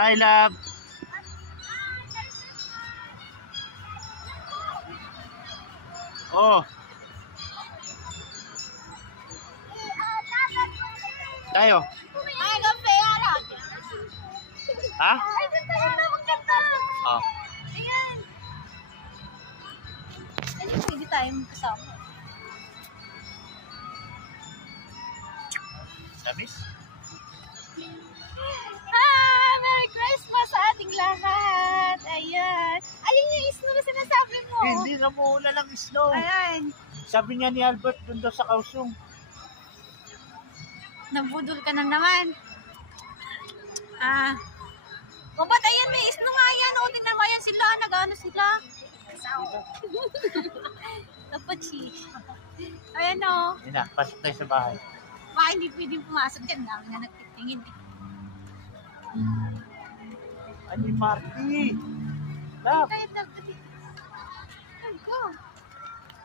Hi, love. Oh. Tayo. Ay, gabi ara. Ha? Ay, ganda yun na maganda. Oh. Ayan. Ay, pwede tayo magkasama. Sabis? Merry Christmas sa ating lahat. Ayan. Ayun yung snow na sinasabi mo. Hindi na muna lang snow. Ayan. Sabi niya ni Albert doon daw sa Kausong. Nabudol ka na naman. O ba't ayan, may snow nga yan. O, tingnan mo yan sila. Nag-ano sila? Napachi. Ayan o. Yun na, pasok tayo sa bahay. Baka hindi pwedeng pumasok dyan. Dami na nagtitingin. Ani Marty. Love.